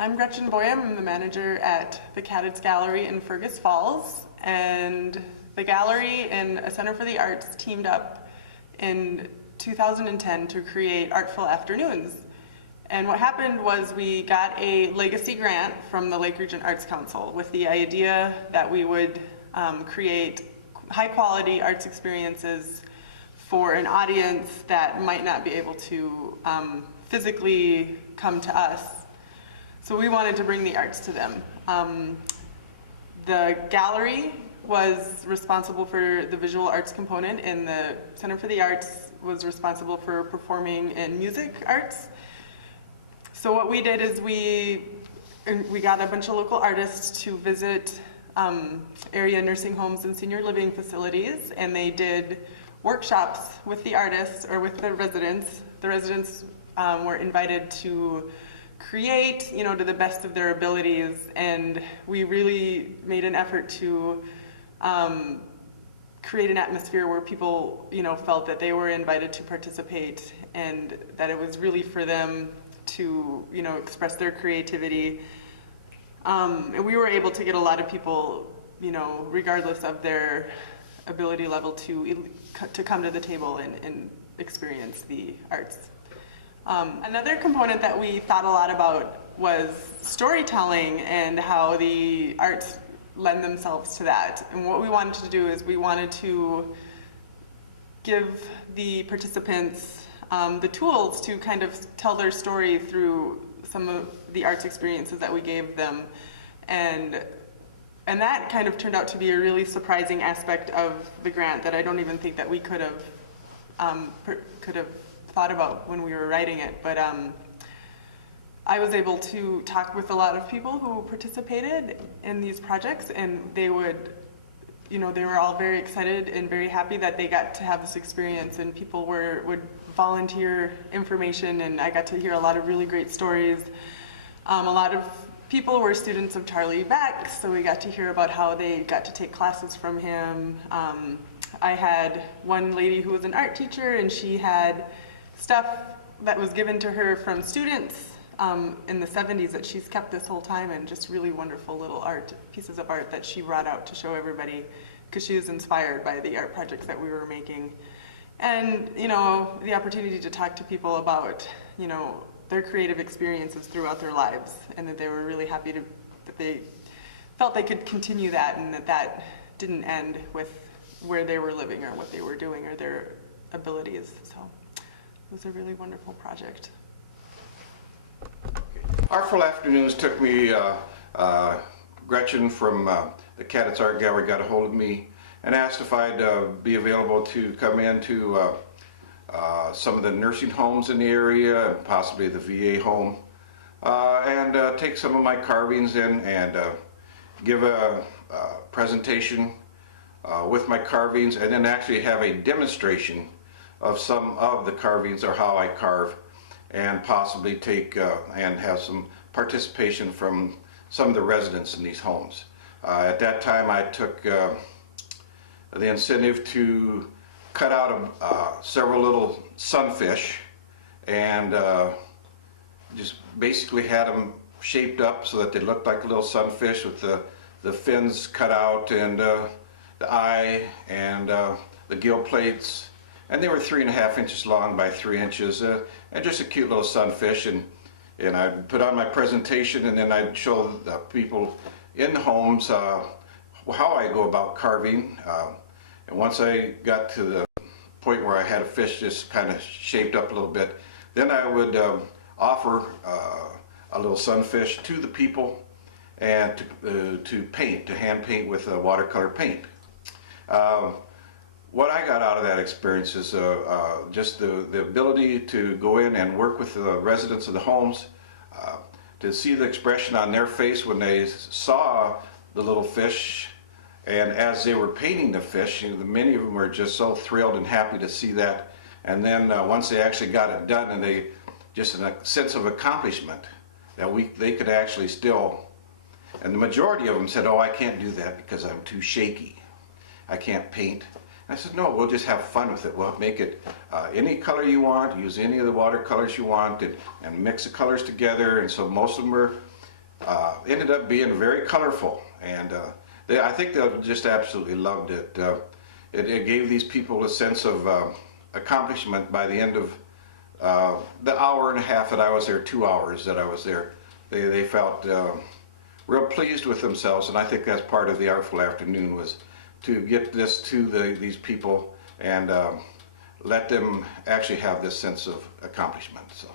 I'm Gretchen Boyum. I'm the manager at the Kaddatz Gallery in Fergus Falls, and the gallery and a Center for the Arts teamed up in 2010 to create Artful Afternoons. And what happened was we got a legacy grant from the Lake Region Arts Council with the idea that we would create high-quality arts experiences for an audience that might not be able to physically come to us. So we wanted to bring the arts to them. The gallery was responsible for the visual arts component, and the Center for the Arts was responsible for performing and music arts. So what we did is we got a bunch of local artists to visit area nursing homes and senior living facilities, and they did workshops with the artists or with the residents. The residents were invited to create, to the best of their abilities, and we really made an effort to create an atmosphere where people, felt that they were invited to participate and that it was really for them to, express their creativity. And we were able to get a lot of people, regardless of their ability level to come to the table and experience the arts. Another component that we thought a lot about was storytelling and how the arts lend themselves to that. And what we wanted to do is we wanted to give the participants the tools to kind of tell their story through some of the arts experiences that we gave them. And that kind of turned out to be a really surprising aspect of the grant that I don't even think that we could have thought about when we were writing it. But I was able to talk with a lot of people who participated in these projects, and they would, they were all very excited and very happy that they got to have this experience, and people would volunteer information, and I got to hear a lot of really great stories. A lot of people were students of Charlie Beck, so we got to hear about how they got to take classes from him. I had one lady who was an art teacher, and she had stuff that was given to her from students in the 70s that she's kept this whole time, and just really wonderful little pieces of art that she brought out to show everybody because she was inspired by the art projects that we were making. And, the opportunity to talk to people about, their creative experiences throughout their lives, and that they were really happy that they felt they could continue that, and that didn't end with where they were living or what they were doing or their abilities. So it was a really wonderful project. Artful Afternoons took me, Gretchen from the Kaddatz Art Gallery got a hold of me and asked if I'd be available to come into some of the nursing homes in the area, and possibly the VA home, and take some of my carvings in and give a presentation with my carvings, and then actually have a demonstration of some of the carvings or how I carve, and possibly take and have some participation from some of the residents in these homes. At that time I took the incentive to cut out several little sunfish and just basically had them shaped up so that they looked like little sunfish with the fins cut out, and the eye and the gill plates. And they were 3.5 inches long by 3 inches, and just a cute little sunfish. And I'd put on my presentation, and then I'd show the people in the homes how I go about carving. And once I got to the point where I had a fish just kind of shaped up a little bit, then I would offer a little sunfish to the people and to paint, to hand paint with watercolor paint. What I got out of that experience is just the ability to go in and work with the residents of the homes, to see the expression on their face when they saw the little fish, and as they were painting the fish, many of them were just so thrilled and happy to see that. And then once they actually got it done, and they just a sense of accomplishment that they could actually still, and the majority of them said, "Oh, I can't do that because I'm too shaky. I can't paint." I said, "No, we'll just have fun with it. We'll make it any color you want, use any of the watercolors you want, and mix the colors together." And so most of them were ended up being very colorful, and I think they just absolutely loved it. It gave these people a sense of accomplishment by the end of the hour and a half that I was there, 2 hours that I was there. They felt real pleased with themselves, and I think that's part of the Artful Afternoon, was to get this to these people and let them actually have this sense of accomplishment. So.